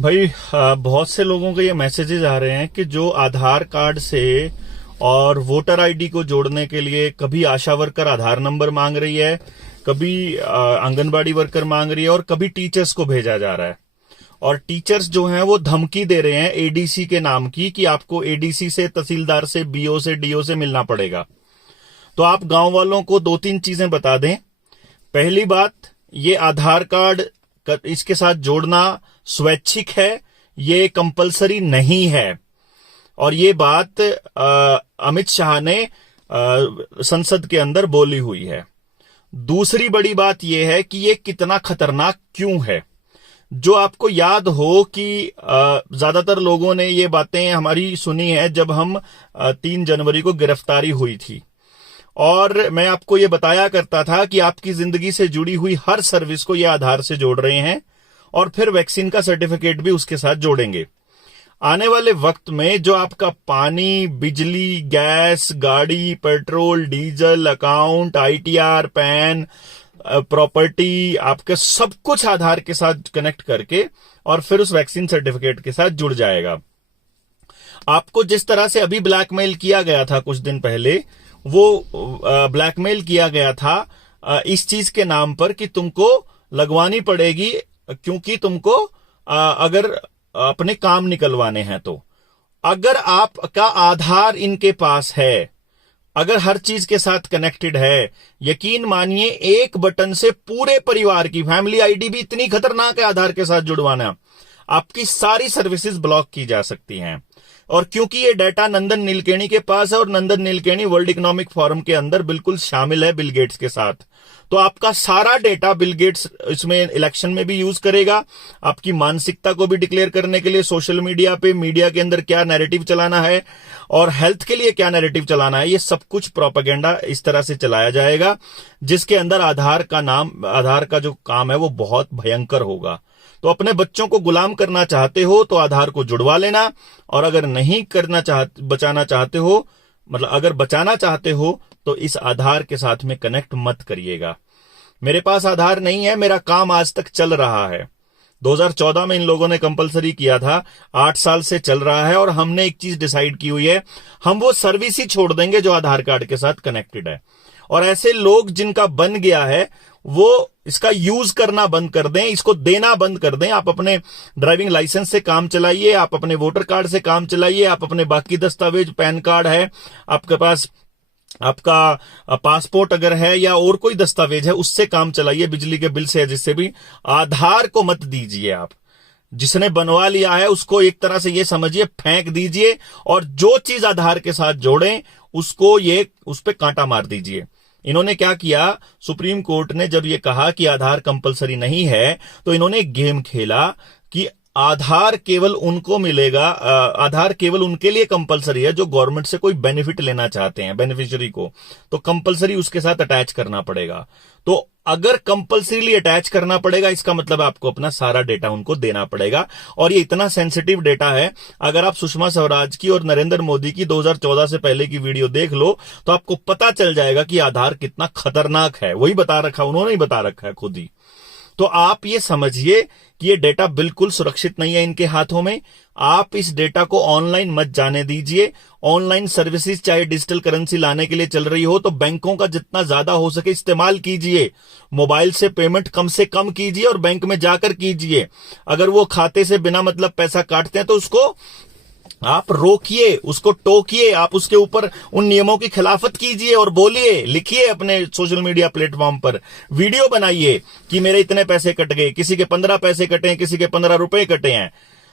भाई बहुत से लोगों के ये मैसेजेस आ रहे हैं कि जो आधार कार्ड से और वोटर आईडी को जोड़ने के लिए कभी आशा वर्कर आधार नंबर मांग रही है, कभी आंगनबाड़ी वर्कर मांग रही है और कभी टीचर्स को भेजा जा रहा है। और टीचर्स जो हैं वो धमकी दे रहे हैं एडीसी के नाम की कि आपको एडीसी से, तहसीलदार से, बीओ से, डीओ से मिलना पड़ेगा। तो आप गांव वालों को दो तीन चीजें बता दें। पहली बात, ये आधार कार्ड इसके साथ जोड़ना स्वैच्छिक है, ये कंपलसरी नहीं है। और ये बात अमित शाह ने संसद के अंदर बोली हुई है। दूसरी बड़ी बात यह है कि ये कितना खतरनाक क्यों है। जो आपको याद हो कि ज्यादातर लोगों ने ये बातें हमारी सुनी है जब हम 3 जनवरी को गिरफ्तारी हुई थी, और मैं आपको ये बताया करता था कि आपकी जिंदगी से जुड़ी हुई हर सर्विस को ये आधार से जोड़ रहे हैं और फिर वैक्सीन का सर्टिफिकेट भी उसके साथ जोड़ेंगे। आने वाले वक्त में जो आपका पानी, बिजली, गैस, गाड़ी, petrol, diesel, account, ITR, pan, property, आपके सब कुछ आधार के साथ कनेक्ट करके और फिर उस वैक्सीन सर्टिफिकेट के साथ जुड़ जाएगा। आपको जिस तरह से अभी ब्लैकमेल किया गया था कुछ दिन पहले, वो ब्लैकमेल किया गया था इस चीज के नाम पर कि तुमको लगवानी पड़ेगी क्योंकि तुमको अगर अपने काम निकलवाने हैं। तो अगर आपका आधार इनके पास है, अगर हर चीज के साथ कनेक्टेड है, यकीन मानिए एक बटन से पूरे परिवार की फैमिली आईडी भी इतनी खतरनाक है आधार के साथ जुड़वाना, आपकी सारी सर्विसेज ब्लॉक की जा सकती हैं। और क्योंकि ये डाटा नंदन नीलकेणी के पास है और Nandan Nilekani world economic forum के अंदर बिल्कुल शामिल है बिल गेट्स के साथ, तो आपका सारा डेटा बिल गेट्स इसमें इलेक्शन में भी यूज करेगा। आपकी मानसिकता को भी डिक्लेयर करने के लिए सोशल मीडिया पे, मीडिया के अंदर क्या नैरेटिव चलाना है और हेल्थ के लिए क्या नैरेटिव चलाना है, ये सब कुछ प्रोपेगेंडा इस तरह से चलाया जाएगा जिसके अंदर आधार का जो काम है वो बहुत भयंकर होगा। तो अपने बच्चों को गुलाम करना चाहते हो तो आधार को जुड़वा लेना, और अगर नहीं बचाना चाहते हो, मतलब अगर बचाना चाहते हो तो इस आधार के साथ में कनेक्ट मत करिएगा। मेरे पास आधार नहीं है, मेरा काम आज तक चल रहा है। 2014 में इन लोगों ने कंपलसरी किया था, 8 साल से चल रहा है और हमने एक चीज डिसाइड की हुई है, हम वो सर्विस ही छोड़ देंगे जो आधार कार्ड के साथ कनेक्टेड है। और ऐसे लोग जिनका बन गया है वो इसका यूज करना बंद कर दें, इसको देना बंद कर दें। आप अपने ड्राइविंग लाइसेंस से काम चलाइए, आप अपने वोटर कार्ड से काम चलाइए, आप अपने बाकी दस्तावेज, पैन कार्ड है आपके पास, आपका पासपोर्ट अगर है या और कोई दस्तावेज है उससे काम चलाइए, बिजली के बिल से, जिससे भी। आधार को मत दीजिए। आप जिसने बनवा लिया है उसको एक तरह से ये समझिए फेंक दीजिए, और जो चीज आधार के साथ जोड़ें उसको उस पे कांटा मार दीजिए। इन्होंने क्या किया, सुप्रीम कोर्ट ने जब ये कहा कि आधार कंपलसरी नहीं है तो इन्होंने एक गेम खेला कि आधार केवल उनको मिलेगा, आधार केवल उनके लिए कंपलसरी है जो गवर्नमेंट से कोई बेनिफिट लेना चाहते हैं, बेनिफिशियरी को, तो कंपलसरी उसके साथ अटैच करना पड़ेगा। तो अगर कंपलसरीली अटैच करना पड़ेगा इसका मतलब आपको अपना सारा डेटा उनको देना पड़ेगा। और ये इतना सेंसिटिव डेटा है, अगर आप सुषमा स्वराज की और नरेंद्र मोदी की 2014 से पहले की वीडियो देख लो तो आपको पता चल जाएगा कि आधार कितना खतरनाक है। वही बता रखा, उन्होंने ही बता रखा है खुद ही। तो आप ये समझिए कि ये डेटा बिल्कुल सुरक्षित नहीं है इनके हाथों में। आप इस डेटा को ऑनलाइन मत जाने दीजिए। ऑनलाइन सर्विसेज चाहे डिजिटल करेंसी लाने के लिए चल रही हो तो बैंकों का जितना ज्यादा हो सके इस्तेमाल कीजिए। मोबाइल से पेमेंट कम से कम कीजिए और बैंक में जाकर कीजिए। अगर वो खाते से बिना मतलब पैसा काटते हैं तो उसको आप रोकिए, उसको टोकिए, आप उसके ऊपर उन नियमों की खिलाफत कीजिए और बोलिए, लिखिए अपने सोशल मीडिया प्लेटफॉर्म पर, वीडियो बनाइए कि मेरे इतने पैसे कट गए, किसी के 15 पैसे कटे हैं, किसी के 15 रुपए कटे हैं।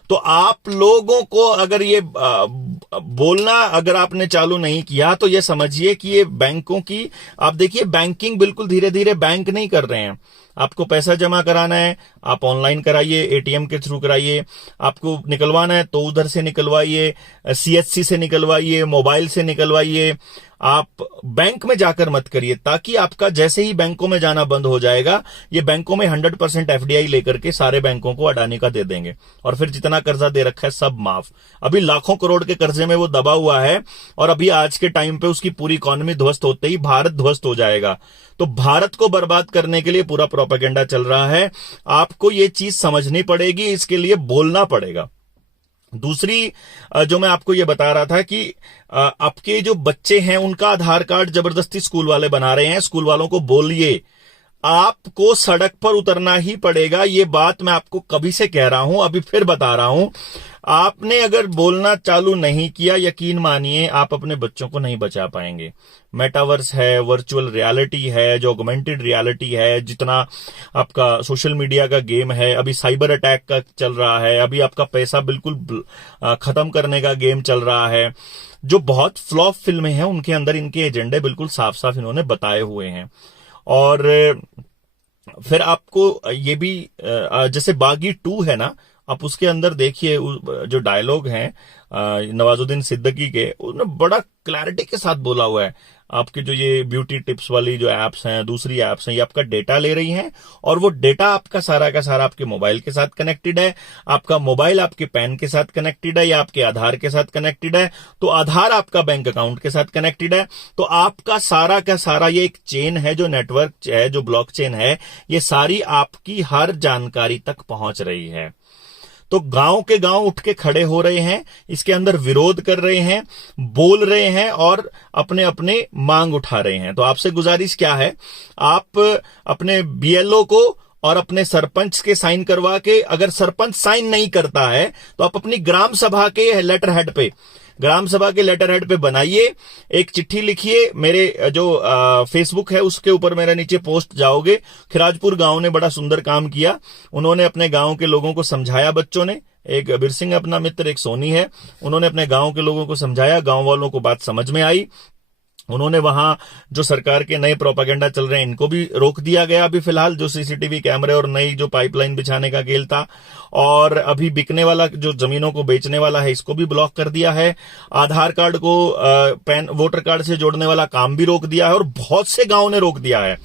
तो आप लोगों को अगर ये बोलना अगर आपने चालू नहीं किया तो ये समझिए कि ये बैंकों की, आप देखिए बैंकिंग बिल्कुल धीरे धीरे बैंक नहीं कर रहे हैं। आपको पैसा जमा कराना है आप ऑनलाइन कराइए, एटीएम के थ्रू कराइए। आपको निकलवाना है तो उधर से निकलवाइए, सीएससी से निकलवाइए, मोबाइल से निकलवाइए। आप बैंक में जाकर मत करिए, ताकि आपका जैसे ही बैंकों में जाना बंद हो जाएगा, ये बैंकों में 100% एफडीआई लेकर के सारे बैंकों को अडानी का दे देंगे और फिर जितना कर्जा दे रखा है सब माफ। अभी लाखों करोड़ के कर्जे में वो दबा हुआ है और अभी आज के टाइम पे उसकी पूरी इकोनॉमी ध्वस्त होते ही भारत ध्वस्त हो जाएगा। तो भारत को बर्बाद करने के लिए पूरा प्रोपेगेंडा चल रहा है। आप आपको ये चीज समझनी पड़ेगी, इसके लिए बोलना पड़ेगा। दूसरी जो मैं आपको ये बता रहा था कि आपके जो बच्चे हैं उनका आधार कार्ड जबरदस्ती स्कूल वाले बना रहे हैं। स्कूल वालों को बोलिए, आपको सड़क पर उतरना ही पड़ेगा। ये बात मैं आपको कभी से कह रहा हूं, अभी फिर बता रहा हूं। आपने अगर बोलना चालू नहीं किया, यकीन मानिए आप अपने बच्चों को नहीं बचा पाएंगे। मेटावर्स है, वर्चुअल रियलिटी है, जो ऑगमेंटेड रियलिटी है, जितना आपका सोशल मीडिया का गेम है, अभी साइबर अटैक का चल रहा है, अभी आपका पैसा बिल्कुल खत्म करने का गेम चल रहा है। जो बहुत फ्लॉप फिल्में हैं उनके अंदर इनके एजेंडे बिल्कुल साफ साफ इन्होंने बताए हुए हैं। और फिर आपको ये भी जैसे बागी 2 है ना, आप उसके अंदर देखिए जो डायलॉग हैं नवाजुद्दीन सिद्दीकी के, उसने बड़ा क्लैरिटी के साथ बोला हुआ है। आपके जो ये ब्यूटी टिप्स वाली जो एप्स हैं, दूसरी एप्स हैं, ये आपका डेटा ले रही हैं और वो डेटा आपका सारा का सारा आपके मोबाइल के साथ कनेक्टेड है। आपका मोबाइल आपके पैन के साथ कनेक्टेड है या आपके आधार के साथ कनेक्टेड है, तो आधार आपका बैंक अकाउंट के साथ कनेक्टेड है। तो आपका सारा का सारा ये एक चेन है, जो नेटवर्क है, जो ब्लॉकचेन है, ये सारी आपकी हर जानकारी तक पहुंच रही है। तो गांव के गांव उठ के खड़े हो रहे हैं, इसके अंदर विरोध कर रहे हैं, बोल रहे हैं और अपने अपने मांग उठा रहे हैं। तो आपसे गुजारिश क्या है, आप अपने बीएलओ को और अपने सरपंच के साइन करवा के, अगर सरपंच साइन नहीं करता है तो आप अपनी ग्राम सभा के लेटर हेड पे, ग्राम सभा के लेटर हेड पे बनाइए, एक चिट्ठी लिखिए। मेरे जो फेसबुक है उसके ऊपर मेरे नीचे पोस्ट जाओगे। खिराजपुर गांव ने बड़ा सुंदर काम किया, उन्होंने अपने गांव के लोगों को समझाया। बच्चों ने, एक बीर सिंह अपना मित्र, एक सोनी है, उन्होंने अपने गांव के लोगों को समझाया, गांव वालों को बात समझ में आई। उन्होंने वहां जो सरकार के नए प्रोपागेंडा चल रहे हैं इनको भी रोक दिया गया अभी फिलहाल, जो सीसीटीवी कैमरे और नई जो पाइपलाइन बिछाने का खेल था। और अभी बिकने वाला, जो जमीनों को बेचने वाला है, इसको भी ब्लॉक कर दिया है। आधार कार्ड को पैन वोटर कार्ड से जोड़ने वाला काम भी रोक दिया है और बहुत से गांव ने रोक दिया है।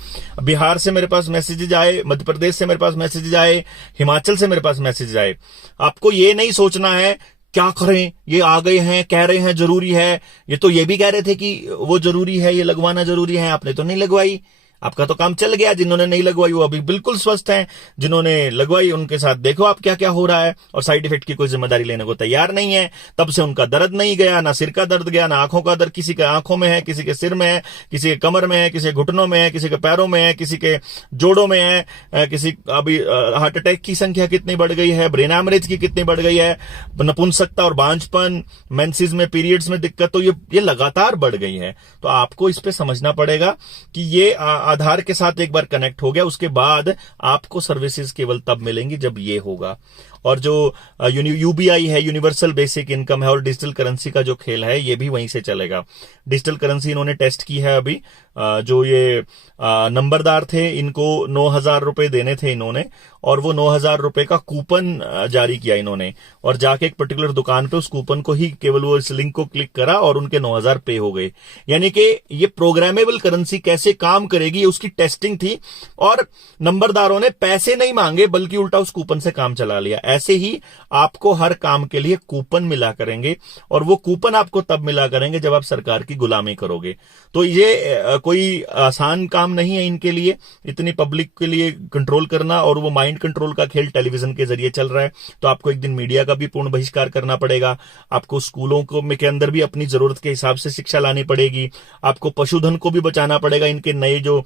बिहार से मेरे पास मैसेजेज आए, मध्य प्रदेश से मेरे पास मैसेजेज आए, हिमाचल से मेरे पास मैसेजेज आए। आपको ये नहीं सोचना है क्या करें, ये आ गए हैं, कह रहे हैं जरूरी है, ये तो ये भी कह रहे थे कि वो जरूरी है, ये लगवाना जरूरी है, आपने तो नहीं लगवाई, आपका तो काम चल गया। जिन्होंने नहीं लगवाई वो अभी बिल्कुल स्वस्थ हैं, जिन्होंने लगवाई उनके साथ देखो आप क्या क्या हो रहा है, और साइड इफेक्ट की कोई जिम्मेदारी लेने को तैयार नहीं है। तब से उनका दर्द नहीं गया, ना सिर का दर्द गया, ना आंखों का दर्द। किसी के आंखों में है, किसी के सिर में है, किसी के कमर में है, किसी के घुटनों में है, किसी के पैरों में है, किसी के जोड़ों में है, किसी अभी हार्ट अटैक की संख्या कितनी बढ़ गई है, ब्रेन हैमरेज की कितनी बढ़ गई है, नपुंसकता और बांझपन, मेंसेस में, पीरियड्स में दिक्कत, तो ये लगातार बढ़ गई है। तो आपको इस पे समझना पड़ेगा कि ये आधार के साथ एक बार कनेक्ट हो गया, उसके बाद आपको सर्विसेज केवल तब मिलेंगी जब ये होगा। और जो यूबीआई है, यूनिवर्सल बेसिक इनकम है, और डिजिटल करेंसी का जो खेल है, ये भी वहीं से चलेगा। डिजिटल करेंसी इन्होंने टेस्ट की है अभी। जो ये नंबरदार थे, इनको 9,000 रुपए देने थे इन्होंने, और वो 9,000 रुपए का कूपन जारी किया इन्होंने, और जाके एक पर्टिकुलर दुकान पे उस कूपन को ही केवल वो इस लिंक को क्लिक करा और उनके 9,000 पे हो गए। यानी कि ये प्रोग्रामेबल करेंसी कैसे काम करेगी, उसकी टेस्टिंग थी, और नंबरदारों ने पैसे नहीं मांगे बल्कि उल्टा उस कूपन से काम चला लिया। ऐसे ही आपको हर काम के लिए कूपन मिला करेंगे, और वो कूपन आपको तब मिला करेंगे जब आप सरकार की गुलामी करोगे। तो ये कोई आसान काम नहीं है इनके लिए, इतनी पब्लिक के लिए कंट्रोल करना, और वो माइंड कंट्रोल का खेल टेलीविजन के जरिए चल रहा है। तो आपको एक दिन मीडिया का भी पूर्ण बहिष्कार करना पड़ेगा, आपको स्कूलों को के अंदर भी अपनी जरूरत के हिसाब से शिक्षा लानी पड़ेगी, आपको पशुधन को भी बचाना पड़ेगा। इनके नए जो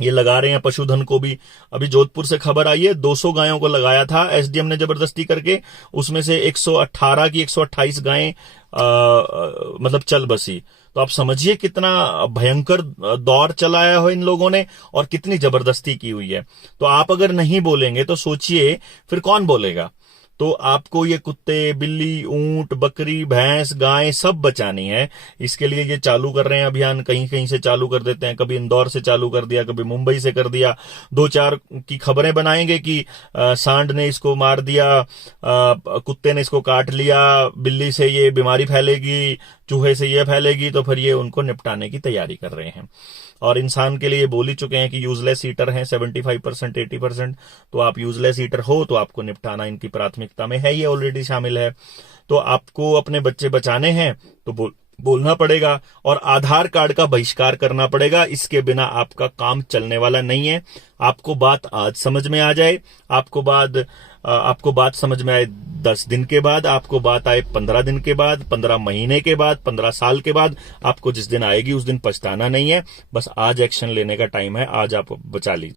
ये लगा रहे हैं पशुधन को भी, अभी जोधपुर से खबर आई है, 200 गायों को लगाया था एसडीएम ने जबरदस्ती करके, उसमें से 118 की 128 गायें मतलब चल बसी। तो आप समझिए कितना भयंकर दौर चलाया हो इन लोगों ने और कितनी जबरदस्ती की हुई है। तो आप अगर नहीं बोलेंगे तो सोचिए फिर कौन बोलेगा। तो आपको ये कुत्ते, बिल्ली, ऊंट, बकरी, भैंस, गाय सब बचानी है। इसके लिए ये चालू कर रहे हैं अभियान, कहीं कहीं से चालू कर देते हैं, कभी इंदौर से चालू कर दिया, कभी मुंबई से कर दिया। 2-4 की खबरें बनाएंगे कि सांड ने इसको मार दिया, कुत्ते ने इसको काट लिया, बिल्ली से ये बीमारी फैलेगी, चूहे से ये फैलेगी, तो फिर ये उनको निपटाने की तैयारी कर रहे हैं। और इंसान के लिए बोल ही चुके हैं कि यूजलेस ईटर हैं 75%, 80%। तो आप यूजलेस ईटर हो तो आपको निपटाना इनकी प्राथमिकता में है, ये ऑलरेडी शामिल है। तो आपको अपने बच्चे बचाने हैं तो बोलना पड़ेगा और आधार कार्ड का बहिष्कार करना पड़ेगा। इसके बिना आपका काम चलने वाला नहीं है। आपको बात आज समझ में आ जाए, आपको बात समझ में आए 10 दिन के बाद, आपको बात आए 15 दिन के बाद, 15 महीने के बाद, 15 साल के बाद, आपको जिस दिन आएगी उस दिन पछताना नहीं है। बस आज एक्शन लेने का टाइम है, आज आप बचा लीजिए।